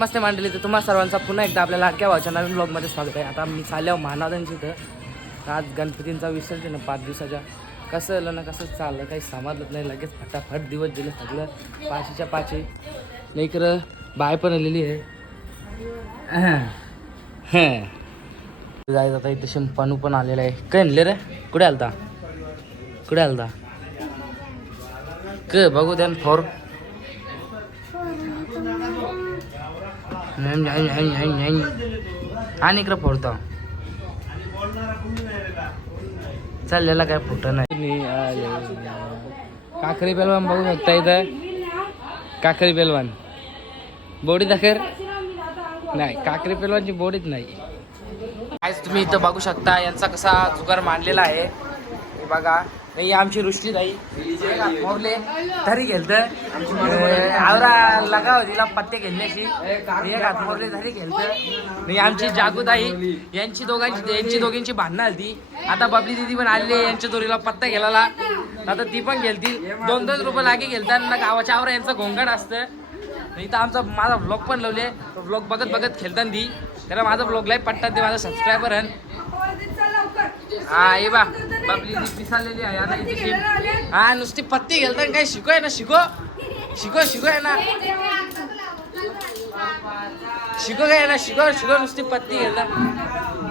नमस्ते मंडळी, तर तुम्हा सर्वांचा पुन्हा एकदा आपल्या लाडक्या भावाच्या नवीन ब्लॉगमध्ये स्वागत आहे. आता मी चालल्यावर महानादांची इथं आज गणपतींचा विसर्जन 5 दिवसाच्या. कसं झालं ना, कसं चाललं काही समजलंच नाही. लगेच फटाफट दिवस दिले सगळं पाचीच्या पाची. नाही इकडं बाय पण आलेली आहे. जायचं आता इथं शिंपानू पण आलेला आहे. काय आणले रे? कुठे आलता? कुठे आलता? क बघू द्या फोर. आणि इकडं फोडतो चाललेला काय फोटो नाही. काकरी पेलवान बघू शकता इथं. काकरी पेलवान बोडी दाखर नाही. काकरी पेलवानची बोडीच नाही. आज तुम्ही इथं बघू शकता यांचा कसा जुगार मांडलेला आहे. हे बघा, ही आमची रुष्टी ताई मोरले धरी गेलत आवरा लगाव तिला पत्ते घेतल्याशी एक हात मोरले धरी गेलत. आमची जागूताई यांची दोघींची भांडणं आली. आता बबली दिदी पण आली, यांच्या दोरीला पत्ता गेला. आता ती पण गेलती. 2-2 रुपये लागे गेलतात. गावाच्या आवरा यांचं घोंगड असतं. इथं माझा ब्लॉग पण लावले. ब्लॉग बघत खेळतात ती. त्याला माझा ब्लॉग लाईक पटतात ते माझा सबस्क्रायबर आहे. हा ये बा बापली पिसालेली आहे. आता इथे हा नुसती पत्ती गेलता काय शिकोय ना. शिको आहे ना. शिको नुसती पत्ती गेलता.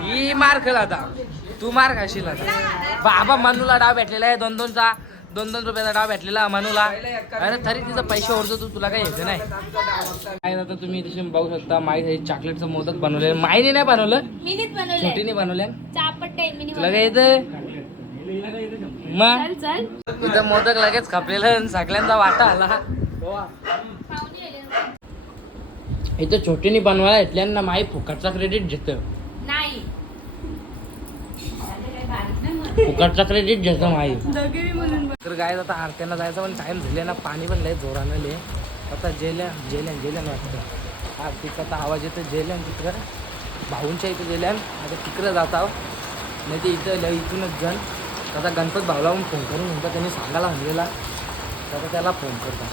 ही मार खेळ. आता तू मार खाशील. आता बाबा मनूला डाव भेटलेला आहे. 2-2 रुपयाचा डाव भेटलेला मनूला. अरे तरी तिचं पैसे ओढतो तुला काही यायचं नाही. काय आता तुम्ही तिथे बघू शकता. माई चॉकलेटचं मोदक बनवले. माईने नाही बनवलं, छोटीने बनवल्या. तुला काय येतं मग? इथं मोदक लगेच खपलेलं. सगळ्यांचा वाटा आला. इथं छोटीने बनवायला घेतल्यांना माई फुकटचा क्रेडिट घेत. फुकटचा क्रेडिट घेतो माई. तर काय आता आरत्यांना जायचं पण टाइम झाले ना. पाणी पण लय जोरानं ले. आता जेल्या वाटतं. आरतीचा आता आवाज येतो. जेल्यान तिकडं भाऊंच्या इथं जेल्यान. आता तिकडं जात आहो नाही ते इथूनच जण. आता गणपत भाऊला पण फोन करून म्हणतो. त्यांनी सांगायला म्हणलेला. आता त्याला फोन करतो.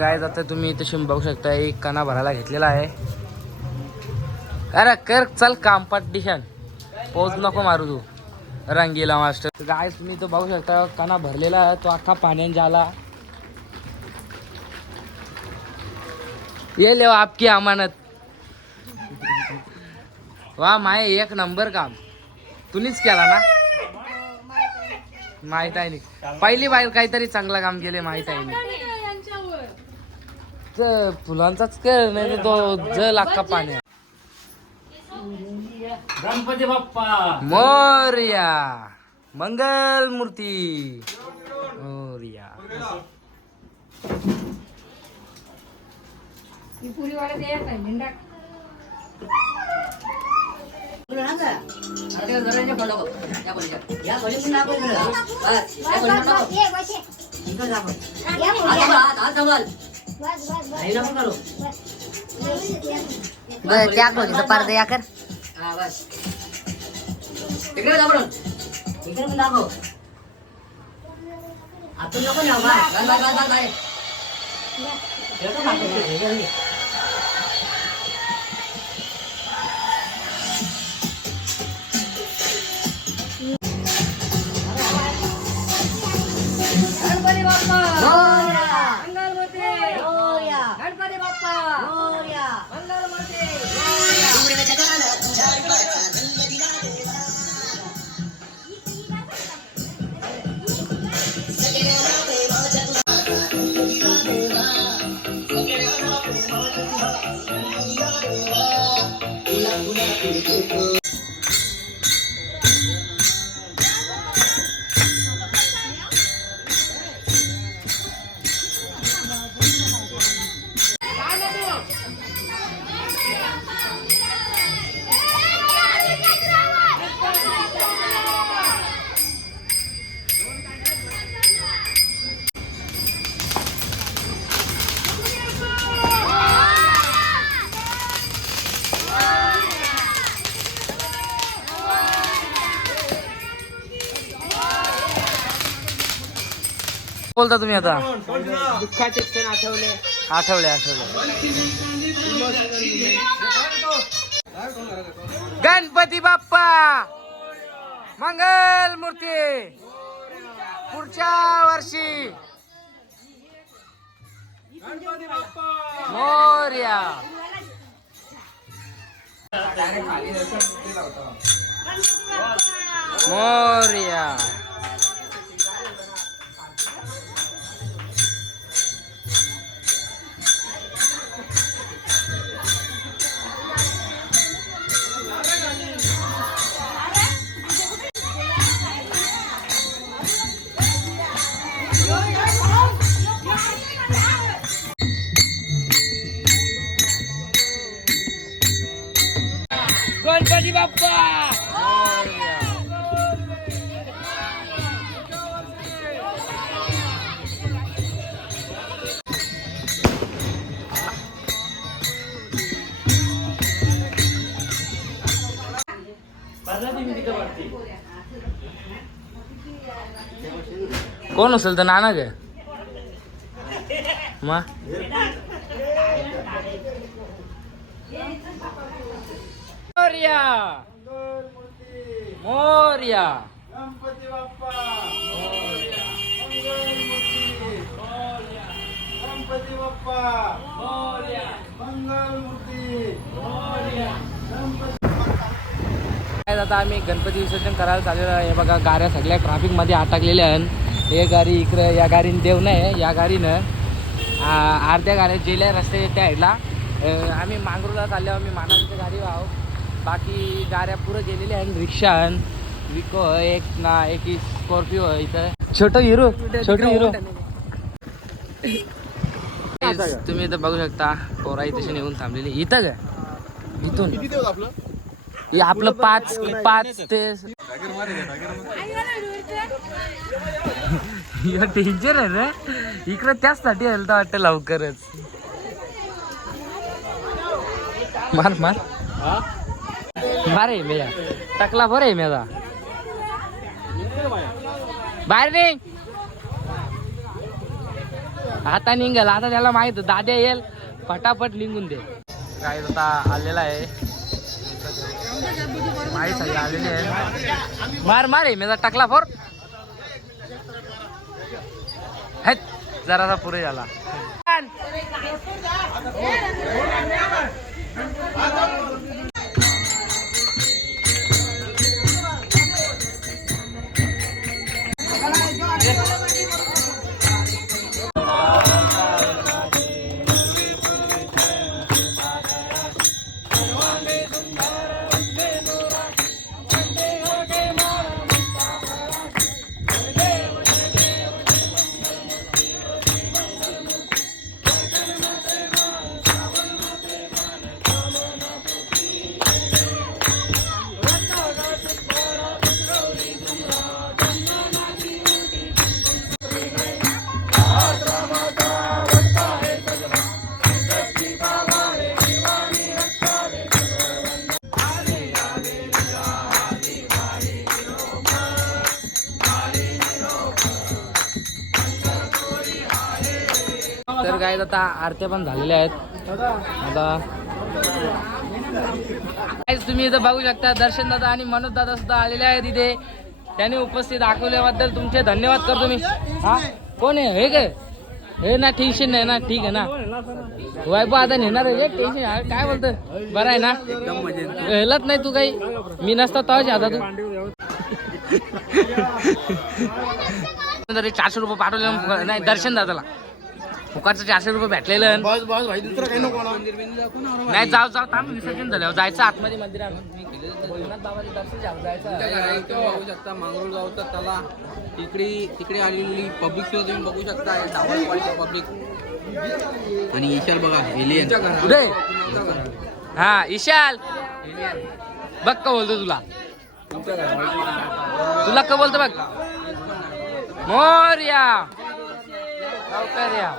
गाय आता तुम्ही इथे बघू शकता. एक काना भरायला घेतलेला आहे. अरे कर चल कॉम्पिटिशन. पोच नको मारू तू रंगीला मास्टर. गाय तुम्ही इथं बघू शकता. काना भरलेला आहे तो अख्खा पाण्याने झाला. ये ले आपकी अमानत. वा माय एक नंबर काम तुम्हीच केला ना. माहित आहे नाही पहिली बाहेर काहीतरी चांगलं काम केले. माहित आहे नाही फुलांचाच कर नाही तो जल अख्खा पाण्या. गणपती बाप्पा मोरया. मंगल मूर्ती मोरया. त्या खोलीचं पडदा या कर. तिकडे दाबून इकडे पण दाबव. आपण नको ना बाय. गणपती बाप्पा गणपती बाप्पा मंगल मूर्ती. बोलता तुम्ही आता दुःखाचे क्षण आठवले. आठवले गणपती बाप्पा मंगल मूर्ती पुढच्या वर्षी मोरया. मोरया. गणपती बाप्पा कोण असेल तर नाना ग मग मोरया. मोरया. गणपती बाप्पा मोरया. गणपती बाप्पा मोरया. मंगलमूर्ती. काय आता आम्ही गणपती विसर्जन करायला चाललेलो आहे. हे बघा गाड्या सगळ्या ट्रॅफिक मध्ये अटकलेल्या आहेत. हे गाडी इकडे या गाडीने देव नाही या गाडीनं अर्ध्या गाड्या गेल्या रस्ते त्या साईडला. आम्ही मांगरूला चाललो आम्ही मानाच्या गाडी आहो. बाकी गाड्या पुढे गेलेल्या आहेत. रिक्षा विको एक स्कॉर्पिओ इथं छोटो हिरो तुम्ही इथं बघू शकता. पोरा इथे येऊन थांबलेली इथं का इथून हे आपलं पाच ते टेन्शन आहे ना इकडं त्याचसाठी हलता वाटतं लवकरच. मार मार मार आहे मेया टाकला बरं आहे मेदा बाहेर नाही आता निघाल. आता त्याला माहित दाद्या येईल फटाफट निघून दे. काय आता आलेला आहे माई सगळे आलेले आहे. मार मार आहे मेदा टाकला फोर जरासा पुरे झाला. तर काय आता आरत्या पण झालेल्या आहेत. आता तुम्ही इथं बघू शकता दर्शन दादा आणि मनोज दादा सुद्धा आलेले आहेत इथे. त्यांनी उपस्थित दाखवल्याबद्दल तुमचे धन्यवाद करतो मी. हा कोण आहे हे काय हे ना टेन्शन नाही ना ठीक आहे ना वायबा आता नेणार आहे टेन्शन काय बोलतं बरं आहे ना हेलत नाही तू काही मी नसता तवाच आता तू तरी 400 रुपये पाठवले नाही दर्शन दादाला फुकाटचं 400 रुपये भेटलेलं. बस बस भाई दुसरं काही नको ना. नाही जाऊ थांब विसर्जन झाल्यावर जायचं आतमध्ये मंदिरात. जगन्नाथ बाबाचं दर्शन घ्यावं जायचं. बघू शकता मांगरोळ गावचा तला तिकडे आलेली पब्लिक सुद्धा तुम्ही बघू शकता. डावरवाडीचं पब्लिक आणि ईशाल बघा एलियन कुठे हा ईशाल बघ का बोलतो तुला का बोलतो बघ. मोरया लवकर या.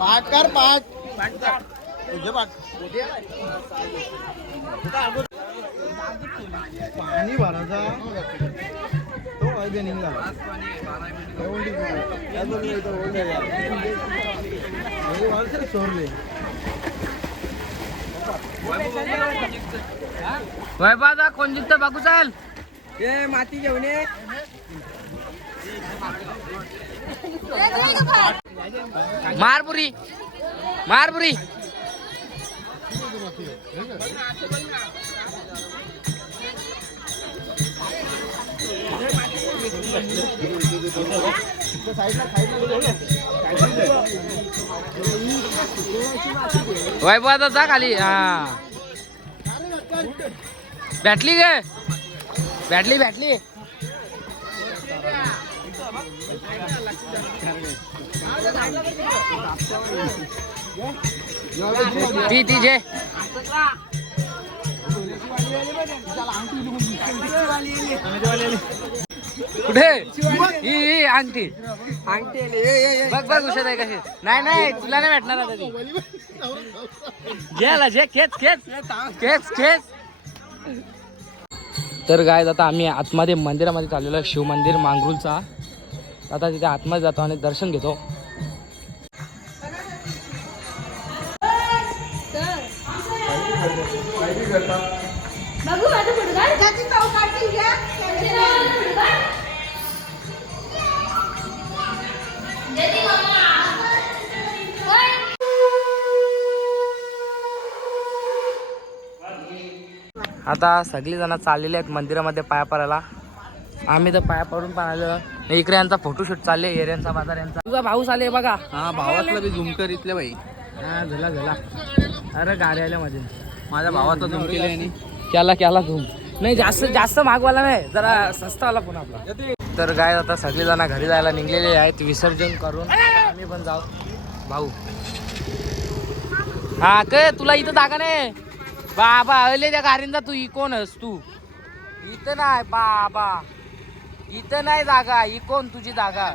पाठ कर पाठ. तुझे पाठ. पाणी भरायचा तो वैद्य निघाला. सोडले वैभव कोण जिंकतं बघू चाल. माती घेऊन ये. मारपुरी वैभव जा खाली. हा भेटली गे भेटली. ती जे कुठे ही अंगठी बघ उषा आहे कशी. नाही तुला नाही भेटणार आता ती. जे खेच. तर गाय आता आम्ही आतमध्ये मंदिरामध्ये चाललेलो आहे. शिव मंदिर मांगरूळचा. आता तिथे आतमध्ये जातो आणि दर्शन घेतो. बघू माझं मुलगा त्याची पाव काढतील घ्या. आता सगळी जण चाललेले आहेत मंदिरामध्ये पाया पडायला. आम्ही तर पाया पडून पण आलो. इकडे यांचा फोटोशूट चालले. एरियांचा बाजार यांचा. तुझा भाऊ आले बघा. हा भावातला बी झुमकर इथले बाई. हा झाला. अरे गाडी आल्या मध्ये. माझ्या भावाचा झुम केले आणि केला झूम. नाही जास्त मागवाला नाही. जरा स्वस्तवाला पुन्हा आपला. तर गाय आता सगळी जण घरी जायला निघलेले आहेत विसर्जन करून. आम्ही पण जाऊ. भाऊ हा काय तुला इथं जागा नाही. बाबा अले त्या गाडींचा तू कोण आहेस तू. इथं नाही बाबा इथं नाही जागा. ही कोण तुझी जागा.